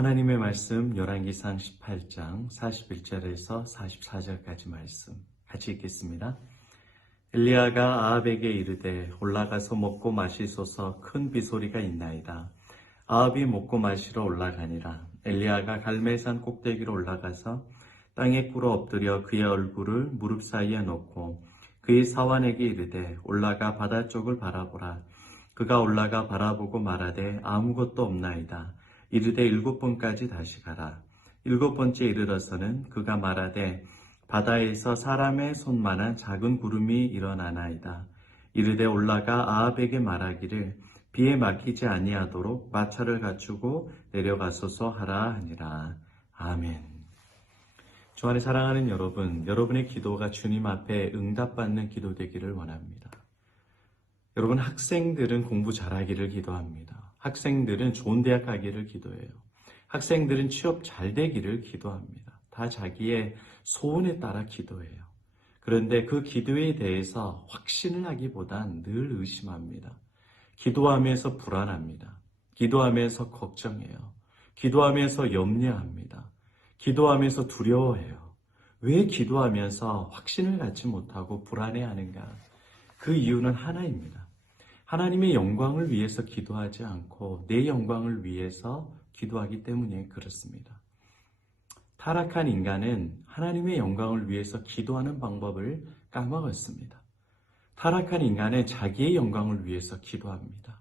하나님의 말씀 열왕기상 18장 41절에서 44절까지 말씀 같이 읽겠습니다. 엘리야가 아합에게 이르되 올라가서 먹고 마시소서 큰 비소리가 있나이다. 아합이 먹고 마시러 올라가니라. 엘리야가 갈멜산 꼭대기로 올라가서 땅에 꿇어 엎드려 그의 얼굴을 무릎 사이에 놓고 그의 사환에게 이르되 올라가 바다 쪽을 바라보라. 그가 올라가 바라보고 말하되 아무것도 없나이다. 이르되 7번까지 다시 가라. 7번째 이르러서는 그가 말하되 바다에서 사람의 손만한 작은 구름이 일어나나이다. 이르되 올라가 아합에게 말하기를 비에 막히지 아니하도록 마차를 갖추고 내려가소서 하라 하니라. 아멘. 주 안에 사랑하는 여러분, 여러분의 기도가 주님 앞에 응답받는 기도 되기를 원합니다. 여러분, 학생들은 공부 잘하기를 기도합니다. 학생들은 좋은 대학 가기를 기도해요. 학생들은 취업 잘 되기를 기도합니다. 다 자기의 소원에 따라 기도해요. 그런데 그 기도에 대해서 확신을 하기보단 늘 의심합니다. 기도하면서 불안합니다. 기도하면서 걱정해요. 기도하면서 염려합니다. 기도하면서 두려워해요. 왜 기도하면서 확신을 갖지 못하고 불안해하는가? 그 이유는 하나입니다. 하나님의 영광을 위해서 기도하지 않고 내 영광을 위해서 기도하기 때문에 그렇습니다. 타락한 인간은 하나님의 영광을 위해서 기도하는 방법을 까먹었습니다. 타락한 인간은 자기의 영광을 위해서 기도합니다.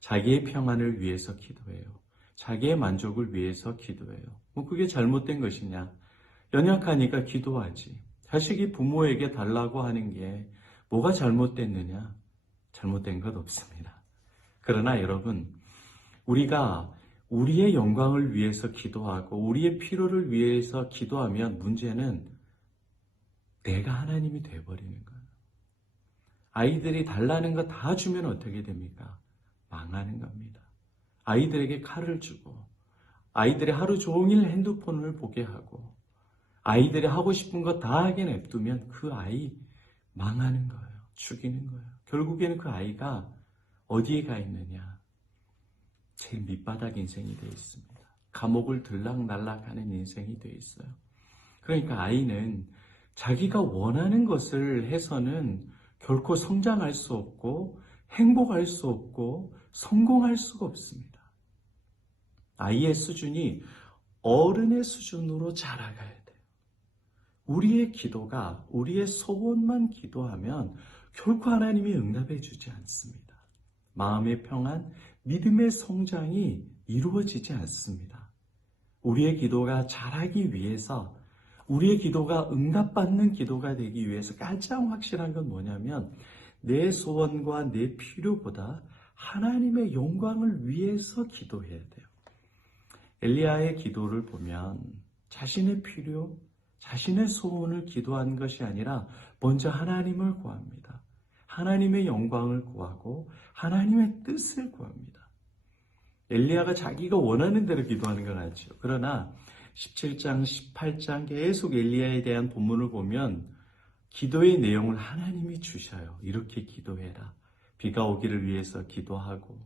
자기의 평안을 위해서 기도해요. 자기의 만족을 위해서 기도해요. 그게 잘못된 것이냐? 연약하니까 기도하지. 자식이 부모에게 달라고 하는 게 뭐가 잘못됐느냐? 잘못된 것 없습니다. 그러나 여러분, 우리가 우리의 영광을 위해서 기도하고 우리의 필요를 위해서 기도하면 문제는 내가 하나님이 돼버리는 거예요. 아이들이 달라는 거 다 주면 어떻게 됩니까? 망하는 겁니다. 아이들에게 칼을 주고 아이들이 하루 종일 핸드폰을 보게 하고 아이들이 하고 싶은 거 다 하게 냅두면 그 아이 망하는 거예요. 죽이는 거예요. 결국에는 그 아이가 어디에 가 있느냐? 제일 밑바닥 인생이 되어 있습니다. 감옥을 들락날락하는 인생이 되어 있어요. 그러니까 아이는 자기가 원하는 것을 해서는 결코 성장할 수 없고 행복할 수 없고 성공할 수가 없습니다. 아이의 수준이 어른의 수준으로 자라가야 돼요. 우리의 기도가 우리의 소원만 기도하면 결코 하나님이 응답해 주지 않습니다. 마음의 평안, 믿음의 성장이 이루어지지 않습니다. 우리의 기도가 자라기 위해서, 우리의 기도가 응답받는 기도가 되기 위해서 가장 확실한 건 뭐냐면 내 소원과 내 필요보다 하나님의 영광을 위해서 기도해야 돼요. 엘리야의 기도를 보면 자신의 필요, 자신의 소원을 기도한 것이 아니라 먼저 하나님을 구합니다. 하나님의 영광을 구하고 하나님의 뜻을 구합니다. 엘리야가 자기가 원하는 대로 기도하는 건 아니죠. 그러나 17장, 18장 계속 엘리야에 대한 본문을 보면 기도의 내용을 하나님이 주셔요. 이렇게 기도해라. 비가 오기를 위해서 기도하고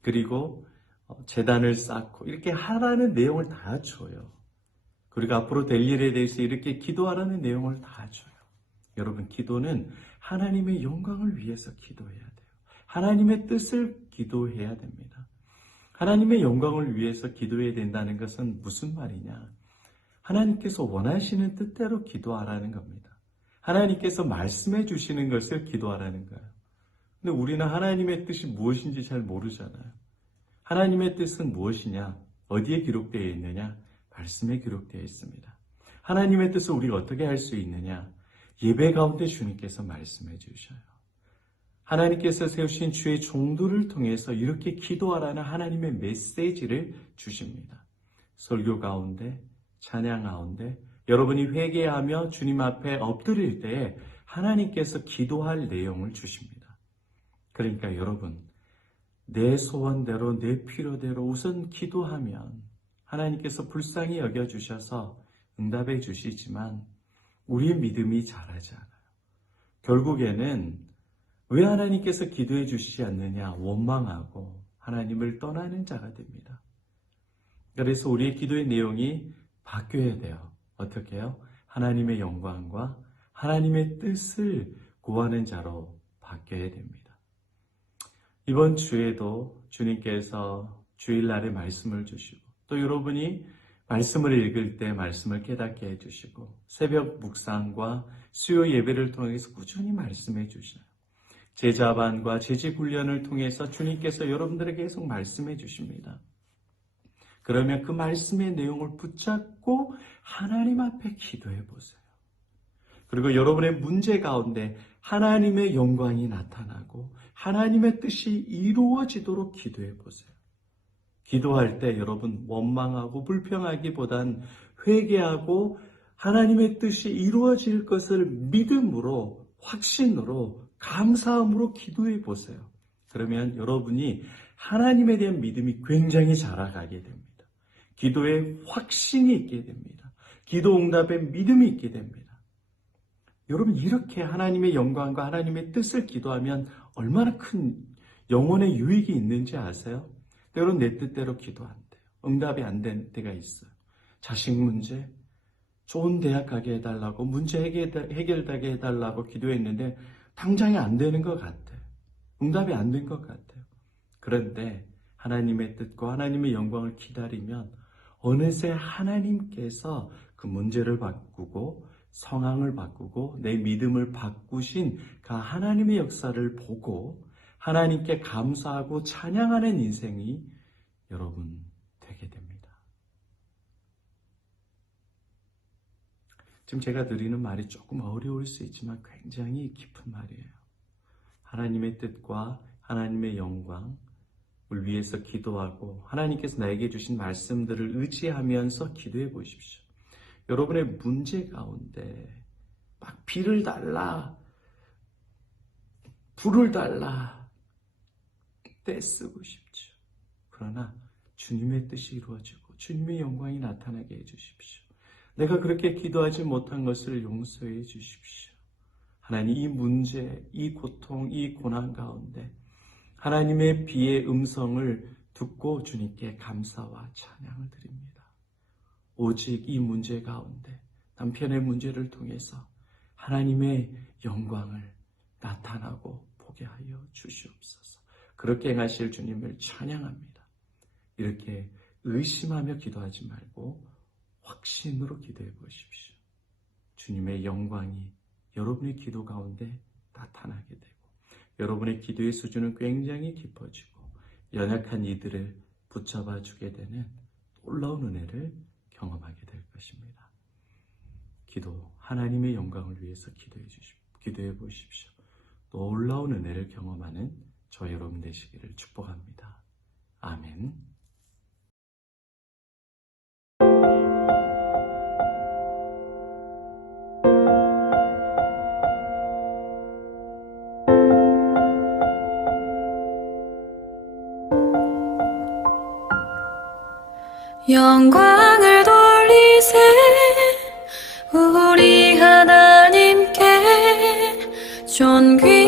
그리고 제단을 쌓고 이렇게 하라는 내용을 다 줘요. 그리고 앞으로 될 일에 대해서 이렇게 기도하라는 내용을 다 줘요. 여러분, 기도는 하나님의 영광을 위해서 기도해야 돼요. 하나님의 뜻을 기도해야 됩니다. 하나님의 영광을 위해서 기도해야 된다는 것은 무슨 말이냐? 하나님께서 원하시는 뜻대로 기도하라는 겁니다. 하나님께서 말씀해 주시는 것을 기도하라는 거예요. 근데 우리는 하나님의 뜻이 무엇인지 잘 모르잖아요. 하나님의 뜻은 무엇이냐? 어디에 기록되어 있느냐? 말씀에 기록되어 있습니다. 하나님의 뜻을 우리가 어떻게 할 수 있느냐? 예배 가운데 주님께서 말씀해 주셔요. 하나님께서 세우신 주의 종들을 통해서 이렇게 기도하라는 하나님의 메시지를 주십니다. 설교 가운데, 찬양 가운데, 여러분이 회개하며 주님 앞에 엎드릴 때에 하나님께서 기도할 내용을 주십니다. 그러니까 여러분, 내 소원대로, 내 필요대로 우선 기도하면 하나님께서 불쌍히 여겨주셔서 응답해 주시지만 우리의 믿음이 자라지 않아요. 결국에는 왜 하나님께서 기도해 주시지 않느냐 원망하고 하나님을 떠나는 자가 됩니다. 그래서 우리의 기도의 내용이 바뀌어야 돼요. 어떻게 해요? 하나님의 영광과 하나님의 뜻을 구하는 자로 바뀌어야 됩니다. 이번 주에도 주님께서 주일날에 말씀을 주시고 또 여러분이 말씀을 읽을 때 말씀을 깨닫게 해주시고 새벽 묵상과 수요 예배를 통해서 꾸준히 말씀해 주시나요? 제자반과 재직 훈련을 통해서 주님께서 여러분들에게 계속 말씀해 주십니다. 그러면 그 말씀의 내용을 붙잡고 하나님 앞에 기도해 보세요. 그리고 여러분의 문제 가운데 하나님의 영광이 나타나고 하나님의 뜻이 이루어지도록 기도해 보세요. 기도할 때 여러분 원망하고 불평하기보단 회개하고 하나님의 뜻이 이루어질 것을 믿음으로, 확신으로, 감사함으로 기도해 보세요. 그러면 여러분이 하나님에 대한 믿음이 굉장히 자라가게 됩니다. 기도에 확신이 있게 됩니다. 기도 응답에 믿음이 있게 됩니다. 여러분 이렇게 하나님의 영광과 하나님의 뜻을 기도하면 얼마나 큰 영혼의 유익이 있는지 아세요? 때로는 내 뜻대로 기도 안 돼요. 응답이 안 된 때가 있어요. 자식 문제, 좋은 대학 가게 해달라고, 문제 해결되게 해달라고 기도했는데 당장에 안 되는 것 같아요. 응답이 안 된 것 같아요. 그런데 하나님의 뜻과 하나님의 영광을 기다리면 어느새 하나님께서 그 문제를 바꾸고 상황을 바꾸고 내 믿음을 바꾸신 그 하나님의 역사를 보고 하나님께 감사하고 찬양하는 인생이 여러분 되게 됩니다. 지금 제가 드리는 말이 조금 어려울 수 있지만 굉장히 깊은 말이에요. 하나님의 뜻과 하나님의 영광을 위해서 기도하고 하나님께서 나에게 주신 말씀들을 의지하면서 기도해 보십시오. 여러분의 문제 가운데 막 비를 달라, 불을 달라 떼쓰고 싶죠. 그러나 주님의 뜻이 이루어지고 주님의 영광이 나타나게 해주십시오. 내가 그렇게 기도하지 못한 것을 용서해 주십시오. 하나님 이 문제, 이 고통, 이 고난 가운데 하나님의 비의 음성을 듣고 주님께 감사와 찬양을 드립니다. 오직 이 문제 가운데 남편의 문제를 통해서 하나님의 영광을 나타나고 보게 하여 주시옵소서. 그렇게 행하실 주님을 찬양합니다. 이렇게 의심하며 기도하지 말고 확신으로 기도해 보십시오. 주님의 영광이 여러분의 기도 가운데 나타나게 되고 여러분의 기도의 수준은 굉장히 깊어지고 연약한 이들을 붙잡아 주게 되는 놀라운 은혜를 경험하게 될 것입니다. 기도, 하나님의 영광을 위해서 기도해 보십시오. 놀라운 은혜를 경험하는 저 여러분 되시기를 축복합니다. 아멘. 영광을 돌리세 우리 하나님께 존귀